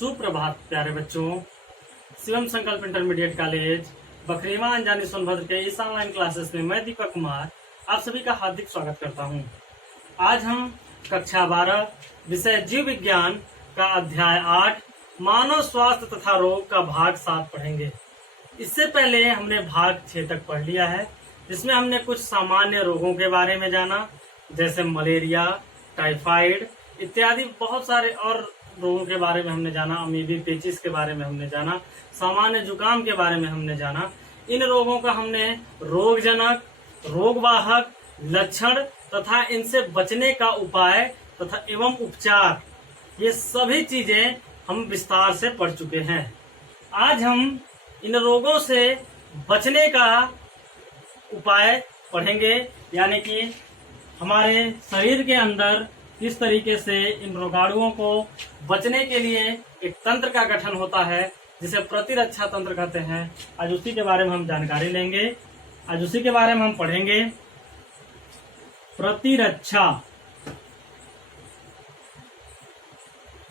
सुप्रभात प्यारे बच्चों। शिवम संकल्प इंटरमीडिएट कॉलेज बखरीवा अंजानी सोनभद्र के इस ऑनलाइन क्लासेस में मैं दीपक कुमार आप सभी का हार्दिक स्वागत करता हूं। आज हम कक्षा 12 विषय जीव विज्ञान का अध्याय 8 मानव स्वास्थ्य तथा रोग का भाग 7 पढ़ेंगे। इससे पहले हमने भाग 6 तक पढ़ लिया है, जिसमें हमने कुछ सामान्य रोगों के बारे में जाना, जैसे मलेरिया, टाइफाइड इत्यादि बहुत सारे और रोगों के बारे में हमने जाना। अमीबी पेचिस के बारे में हमने जाना, सामान्य जुकाम के बारे में हमने जाना। इन रोगों का हमने रोगजनक, रोगवाहक, लक्षण तथा इनसे बचने का उपाय तथा एवं उपचार, ये सभी चीजें हम विस्तार से पढ़ चुके हैं। आज हम इन रोगों से बचने का उपाय पढ़ेंगे, यानी कि हमारे शरीर के अंदर किस तरीके से इन रोगाणुओं को बचने के लिए एक तंत्र का गठन होता है, जिसे प्रतिरक्षा तंत्र कहते हैं। आज उसी के बारे में हम जानकारी लेंगे, आज उसी के बारे में हम पढ़ेंगे। प्रतिरक्षा,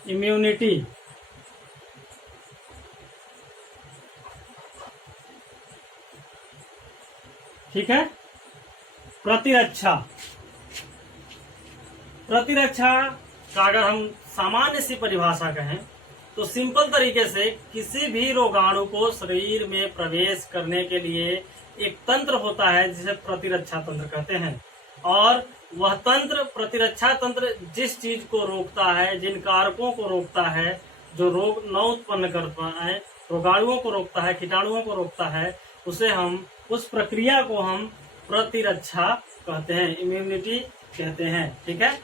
इम्यूनिटी, ठीक है। प्रतिरक्षा का अगर हम सामान्य सी परिभाषा कहें तो सिंपल तरीके से किसी भी रोगाणु को शरीर में प्रवेश करने के लिए एक तंत्र होता है, जिसे प्रतिरक्षा तंत्र कहते हैं। और वह तंत्र, प्रतिरक्षा तंत्र, जिस चीज को रोकता है, जिन कारकों को रोकता है, जो रोग न उत्पन्न करता है, रोगाणुओं को रोकता है, कीटाणुओं को रोकता है, उस प्रक्रिया को हम प्रतिरक्षा कहते हैं, इम्यूनिटी कहते हैं, ठीक है।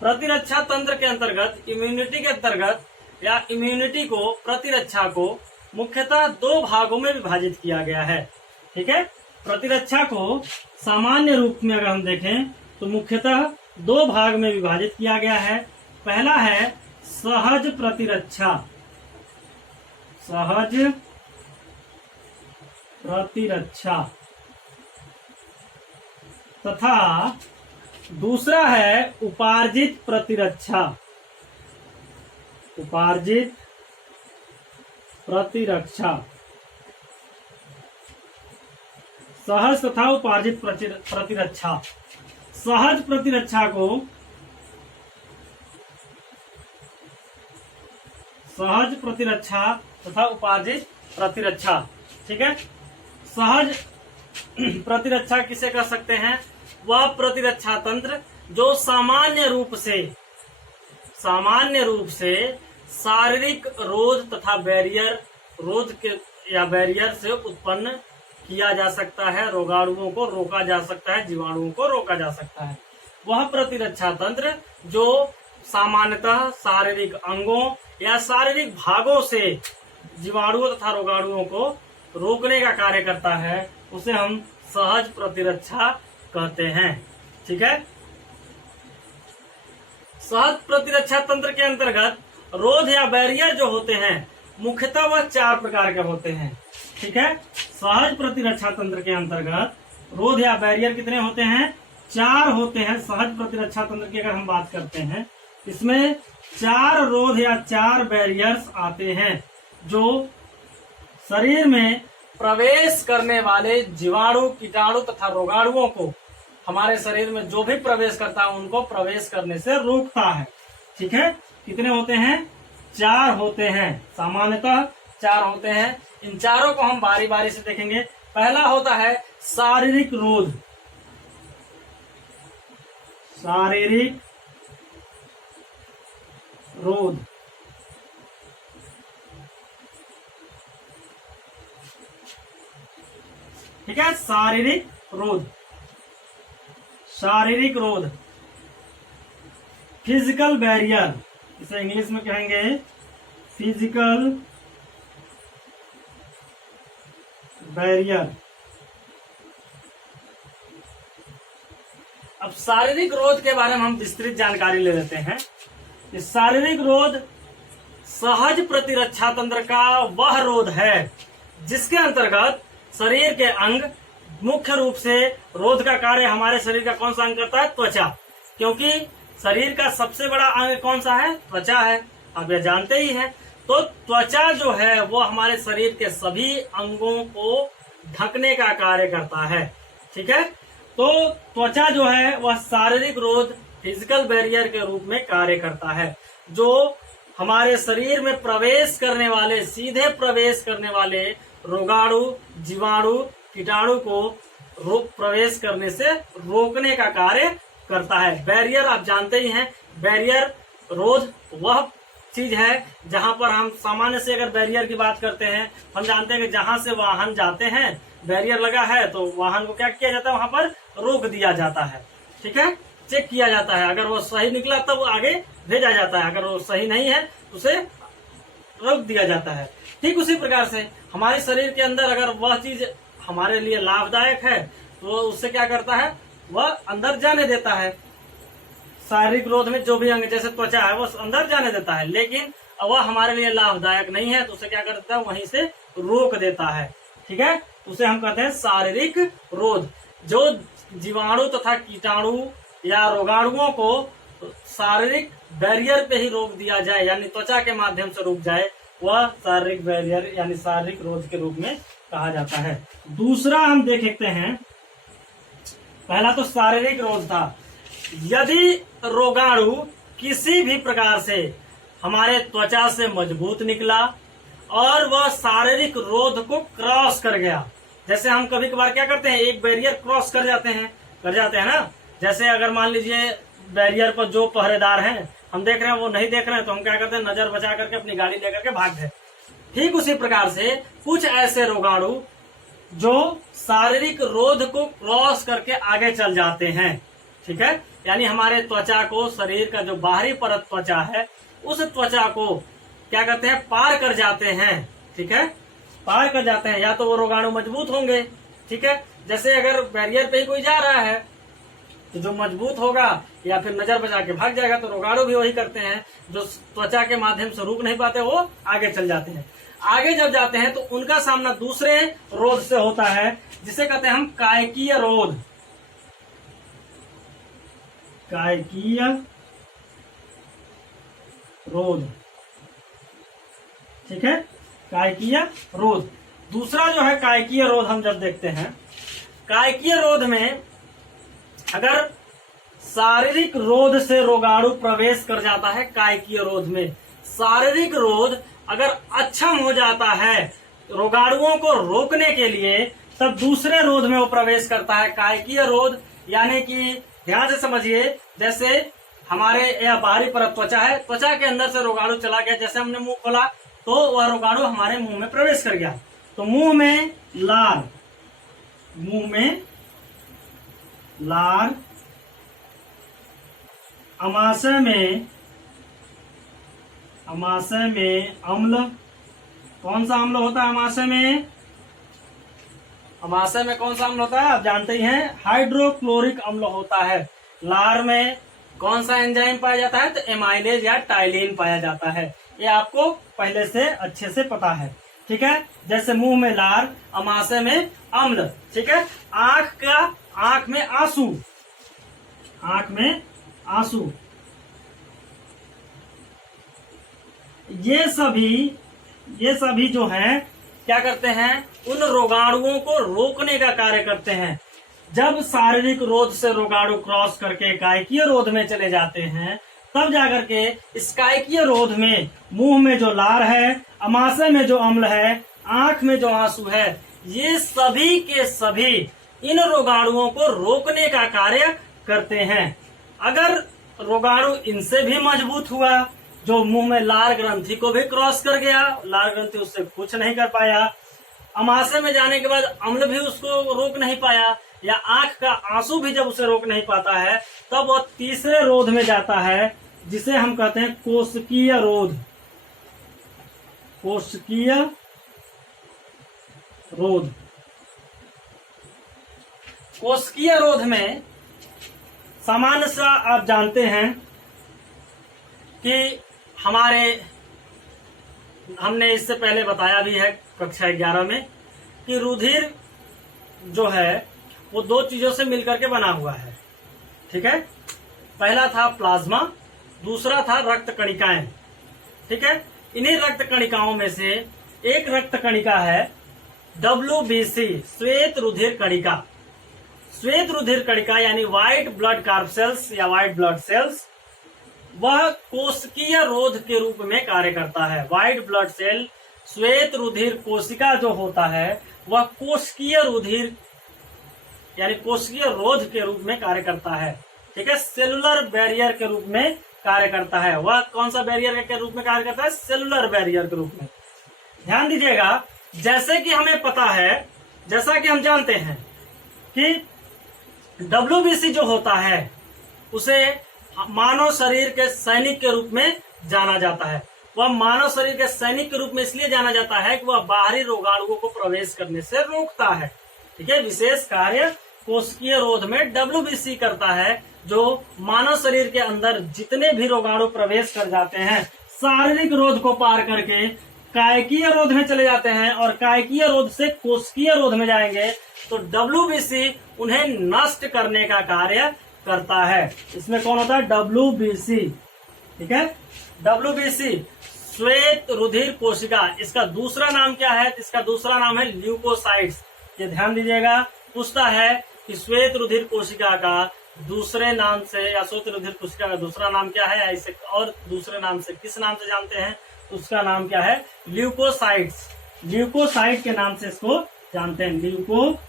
प्रतिरक्षा तंत्र के अंतर्गत, इम्यूनिटी के अंतर्गत या इम्यूनिटी को, प्रतिरक्षा को मुख्यतः 2 भागों में विभाजित किया गया है, ठीक है। प्रतिरक्षा को सामान्य रूप में अगर हम देखें तो मुख्यतः 2 भाग में विभाजित किया गया है। पहला है सहज प्रतिरक्षा, सहज प्रतिरक्षा, तथा दूसरा है उपार्जित प्रतिरक्षा, उपार्जित प्रतिरक्षा। सहज तथा उपार्जित प्रतिरक्षा। सहज प्रतिरक्षा को, सहज प्रतिरक्षा तथा उपार्जित प्रतिरक्षा, ठीक है। सहज प्रतिरक्षा किसे कह सकते हैं? वह प्रतिरक्षा तंत्र जो सामान्य रूप से शारीरिक रोध तथा बैरियर से उत्पन्न किया जा सकता है, रोगाणुओं को रोका जा सकता है, जीवाणुओं को रोका जा सकता है। वह प्रतिरक्षा तंत्र जो सामान्यतः शारीरिक अंगों या शारीरिक भागों से जीवाणुओं तथा रोगाणुओं को रोकने का कार्य करता है, उसे हम सहज प्रतिरक्षा कहते हैं, ठीक है। सहज प्रतिरक्षा तंत्र के अंतर्गत रोध या बैरियर जो होते हैं, मुख्यतः वह 4 प्रकार के होते हैं, ठीक है। सहज प्रतिरक्षा तंत्र के अंतर्गत रोध या बैरियर कितने होते हैं? 4 होते हैं। सहज प्रतिरक्षा तंत्र की अगर हम बात करते हैं, इसमें 4 रोध या 4 बैरियर्स आते हैं, जो शरीर में प्रवेश करने वाले जीवाणु, कीटाणु तथा रोगाणुओं को, हमारे शरीर में जो भी प्रवेश करता है उनको प्रवेश करने से रोकता है, ठीक है। कितने होते हैं? 4 होते हैं। सामान्यतः 4 होते हैं। इन चारों को हम बारी बारी से देखेंगे। पहला होता है शारीरिक रोध, शारीरिक रोध, ठीक है। शारीरिक रोध, शारीरिक रोध। फिजिकल बैरियर, इसे इंग्लिश में कहेंगे फिजिकल बैरियर। अब शारीरिक रोध के बारे में हम विस्तृत जानकारी ले लेते हैं। इस शारीरिक रोध सहज प्रतिरक्षा तंत्र का वह रोध है जिसके अंतर्गत शरीर के अंग, मुख्य रूप से रोध का कार्य हमारे शरीर का कौन सा अंग करता है? त्वचा। क्योंकि शरीर का सबसे बड़ा अंग कौन सा है? त्वचा है। आप यह जानते ही हैं। तो त्वचा जो है वो हमारे शरीर के सभी अंगों को ढकने का कार्य करता है। ठीक है, तो त्वचा जो है वह शारीरिक रोध फिजिकल बैरियर के रूप में कार्य करता है, जो हमारे शरीर में प्रवेश करने वाले, सीधे प्रवेश करने वाले रोगाणु, जीवाणु, कीटाणु को प्रवेश करने से रोकने का कार्य करता है। बैरियर आप जानते ही हैं, बैरियर रोध वह चीज है जहां पर हम सामान्य से अगर बैरियर की बात करते हैं, हम जानते हैं कि जहां से वाहन जाते हैं बैरियर लगा है तो वाहन को क्या किया जाता है, वहां पर रोक दिया जाता है। ठीक है, चेक किया जाता है, अगर वो सही निकला तब वो आगे भेजा जाता है, अगर वो सही नहीं है तो उसे रोक दिया जाता है। ठीक उसी प्रकार से हमारे शरीर के अंदर अगर वह चीज हमारे लिए लाभदायक है तो उससे क्या करता है, वह अंदर जाने देता है। शारीरिक रोध में जो भी अंग जैसे त्वचा है वो अंदर जाने देता है, लेकिन वह हमारे लिए लाभदायक नहीं है तो उसे क्या कर देता है, वहीं से रोक देता है। ठीक है, उसे हम कहते हैं शारीरिक रोध। जो जीवाणु तथा कीटाणु या रोगाणुओं को शारीरिक बैरियर पे ही रोक दिया जाए, यानी त्वचा के माध्यम से रुक जाए, वह शारीरिक बैरियर यानी शारीरिक रोध के रूप में कहा जाता है। दूसरा हम देखते हैं, पहला तो शारीरिक रोध था। यदि रोगाणु किसी भी प्रकार से हमारे त्वचा से मजबूत निकला और वह शारीरिक रोध को क्रॉस कर गया, जैसे हम कभी कभार क्या करते हैं, एक बैरियर क्रॉस कर जाते हैं ना, जैसे अगर मान लीजिए बैरियर पर जो पहरेदार हैं हम देख रहे हैं वो नहीं देख रहे हैं तो हम क्या करते हैं, नजर बचा करके अपनी गाड़ी लेकर के भाग गए। ठीक उसी प्रकार से कुछ ऐसे रोगाणु जो शारीरिक रोध को क्रॉस करके आगे चल जाते हैं। ठीक है, यानी हमारे त्वचा को, शरीर का जो बाहरी परत त्वचा है उस त्वचा को क्या करते हैं, पार कर जाते हैं। ठीक है, पार कर जाते हैं, या तो वो रोगाणु मजबूत होंगे। ठीक है, जैसे अगर बैरियर पे ही कोई जा रहा है तो जो मजबूत होगा या फिर नजर बचा के भाग जाएगा, तो रोगाणु भी वही करते हैं, जो त्वचा के माध्यम से रुक नहीं पाते वो आगे चल जाते हैं। आगे जब जाते हैं तो उनका सामना दूसरे रोध से होता है, जिसे कहते हैं हम कायकीय रोध। कायकीय रोध, ठीक है, कायकीय रोध। दूसरा जो है कायकीय रोध, हम जब देखते हैं कायकीय रोध में अगर शारीरिक रोध से रोगाणु प्रवेश कर जाता है, कायकीय रोध में शारीरिक रोध अगर अक्षम हो जाता है रोगाणुओं को रोकने के लिए, तब दूसरे रोध में वो प्रवेश करता है, कायकीय रोध। यानी कि ध्यान से समझिए, जैसे हमारे यह बाहरी परत त्वचा है, त्वचा के अंदर से रोगाणु चला गया, जैसे हमने मुंह खोला तो वह रोगाणु हमारे मुंह में प्रवेश कर गया, तो मुंह में लार, मुंह में लार, अमाशय में अम्ल। कौन सा अम्ल होता है अमाशय में? अमाशय में कौन सा अम्ल होता है आप जानते ही हैं, हाइड्रोक्लोरिक अम्ल होता है। लार में कौन सा एंजाइम पाया जाता है? तो एमाइलेज या टाइलिन पाया जाता है। ये आपको पहले से अच्छे से पता है। ठीक है, जैसे मुंह में लार, अमाशय में अम्ल। ठीक है, आंख में आंसू, आंख में आंसू, ये सभी जो हैं क्या करते हैं, उन रोगाणुओं को रोकने का कार्य करते हैं। जब शारीरिक रोध से रोगाणु क्रॉस करके कायकीय रोध में चले जाते हैं, तब जाकर के इस कायकीय रोध में मुंह में जो लार है, अमाशय में जो अम्ल है, आंख में जो आंसू है, ये सभी के सभी इन रोगाणुओं को रोकने का कार्य करते हैं। अगर रोगाणु इनसे भी मजबूत हुआ, जो मुंह में लार ग्रंथि को भी क्रॉस कर गया, लार ग्रंथि उससे कुछ नहीं कर पाया, अमाशय में जाने के बाद अम्ल भी उसको रोक नहीं पाया, या आंख का आंसू भी जब उसे रोक नहीं पाता है, तब वह तीसरे रोध में जाता है, जिसे हम कहते हैं कोशिकीय रोध। कोशिकीय रोध, कोशिकीय रोध में सामान्य सा आप जानते हैं कि हमने इससे पहले बताया भी है कक्षा 11 में कि रुधिर जो है वो दो चीजों से मिलकर के बना हुआ है। ठीक है, पहला था प्लाज्मा, दूसरा था रक्त कणिकाएं। ठीक है, इन्हीं रक्त कणिकाओं में से एक रक्त कणिका है WBC, श्वेत रुधिर कणिका। श्वेत रुधिर कणिका यानी व्हाइट ब्लड कार्पसेल्स या व्हाइट ब्लड सेल्स, वह कोशिकीय रोध के रूप में कार्य करता है। व्हाइट ब्लड सेल, श्वेत रुधिर कोशिका जो होता है वह कोशिकीय रुधिर यानी कोशिकीय रोध के रूप में कार्य करता है। ठीक है, सेलुलर बैरियर के रूप में कार्य करता है। वह कौन सा बैरियर के रूप में कार्य करता है? सेलुलर बैरियर के रूप में। ध्यान दीजिएगा, जैसे कि हमें पता है, जैसा कि हम जानते हैं कि WBC जो होता है उसे मानव शरीर के सैनिक के रूप में जाना जाता है। वह मानव शरीर के सैनिक के रूप में इसलिए जाना जाता है कि वह बाहरी रोगाणुओं को प्रवेश करने से रोकता है। ठीक है, विशेष कार्य कोशिकीय रोध में WBC करता है, जो मानव शरीर के अंदर जितने भी रोगाणु प्रवेश कर जाते हैं शारीरिक रोध को पार करके कायकीय रोध में चले जाते हैं और कायकीय रोध से कोशिकीय रोध में जाएंगे, तो WBC उन्हें नष्ट करने का कार्य करता है। इसमें कौन होता है? WBC। ठीक है, WBC श्वेत रुधिर कोशिका। इसका दूसरा नाम क्या है? इसका दूसरा नाम है ल्यूकोसाइट्स। ये ध्यान दीजिएगा, पूछता है कि श्वेत रुधिर कोशिका का दूसरे नाम से या श्वेत रुधिर कोशिका का दूसरा नाम क्या है, या इसे और दूसरे नाम से किस नाम से जानते हैं? उसका नाम क्या है? ल्यूकोसाइट्स। ल्यूकोसाइट के नाम से इसको जानते हैं, ल्यूकोसाइट।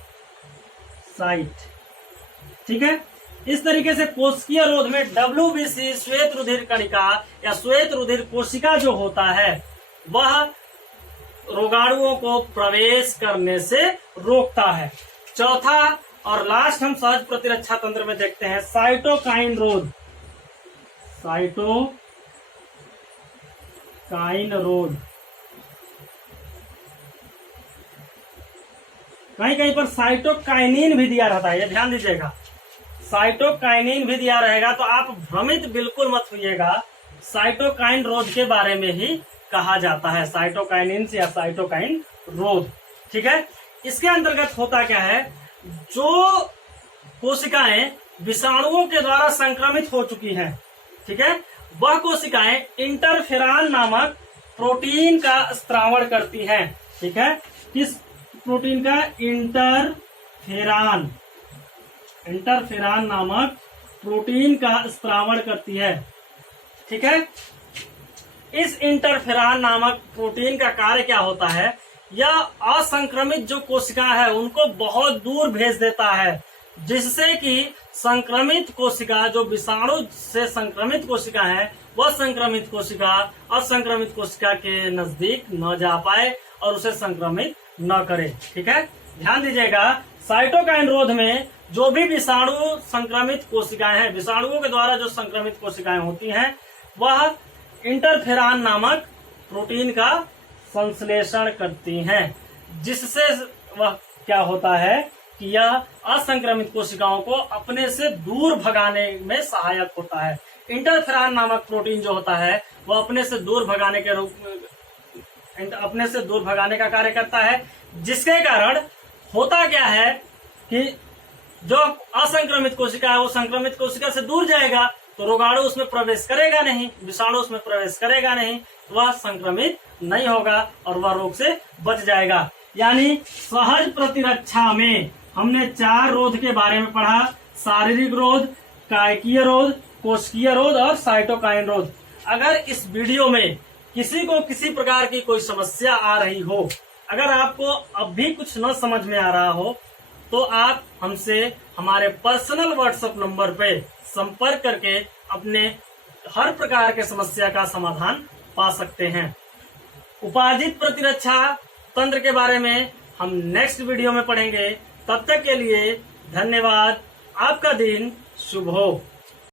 ठीक है, इस तरीके से कोशिकीय रोध में WBC श्वेत रुधिर कणिका या श्वेत रुधिर कोशिका जो होता है वह रोगाणुओं को प्रवेश करने से रोकता है। चौथा और लास्ट हम सहज प्रतिरक्षा तंत्र में देखते हैं साइटोकाइन रोध। साइटोकाइन रोध, कहीं कहीं पर साइटोकाइनिन भी दिया रहता है, ये ध्यान दीजिएगा। साइटोकाइनिन भी दिया रहेगा, तो आप भ्रमित बिल्कुल मत होइएगा। साइटोकाइन रोध के बारे में ही कहा जाता है, साइटोकाइनिन या साइटोकाइन रोध। ठीक है, इसके अंतर्गत होता क्या है? जो कोशिकाएं विषाणुओं के द्वारा संक्रमित हो चुकी हैं, ठीक है, वह कोशिकाएं इंटरफेरॉन नामक प्रोटीन का स्त्रावण करती हैं। ठीक है, किस प्रोटीन का? इंटरफेरॉन नामक प्रोटीन का स्त्रावण करती है। ठीक है, इस इंटरफेरॉन नामक प्रोटीन का कार्य क्या होता है? यह असंक्रमित जो कोशिका है उनको बहुत दूर भेज देता है, जिससे कि संक्रमित कोशिका, जो विषाणु से संक्रमित कोशिका है, वह संक्रमित कोशिका असंक्रमित कोशिका के नजदीक न जा पाए और उसे संक्रमित न करे। ठीक है, ध्यान दीजिएगा, साइटोकाइन रोध में जो भी विषाणु संक्रमित कोशिकाएं हैं, विषाणुओं के द्वारा जो संक्रमित कोशिकाएं होती हैं, वह इंटरफेरॉन नामक प्रोटीन का संश्लेषण करती हैं, जिससे वह क्या होता है कि यह असंक्रमित कोशिकाओं को अपने से दूर भगाने में सहायक होता है। इंटरफेरॉन नामक प्रोटीन जो होता है वह अपने से दूर भगाने के रूप में अपने से दूर भगाने का कार्य करता है, जिसके कारण होता क्या है कि जो असंक्रमित कोशिका है वो संक्रमित कोशिका से दूर जाएगा, तो रोगाणु उसमें प्रवेश करेगा नहीं, विषाणु उसमें प्रवेश करेगा नहीं, वह संक्रमित नहीं होगा और वह रोग से बच जाएगा। यानी सहज प्रतिरक्षा में हमने 4 रोध के बारे में पढ़ा: शारीरिक रोध, कायकीय रोध, कोशिकीय रोध और साइटोकाइन रोध। अगर इस वीडियो में किसी को किसी प्रकार की कोई समस्या आ रही हो, अगर आपको अब भी कुछ न समझ में आ रहा हो, तो आप हमसे हमारे पर्सनल व्हाट्सएप नंबर पे संपर्क करके अपने हर प्रकार के समस्या का समाधान पा सकते हैं। उपार्जित प्रतिरक्षा तंत्र के बारे में हम नेक्स्ट वीडियो में पढ़ेंगे। तब तक के लिए धन्यवाद। आपका दिन शुभ हो।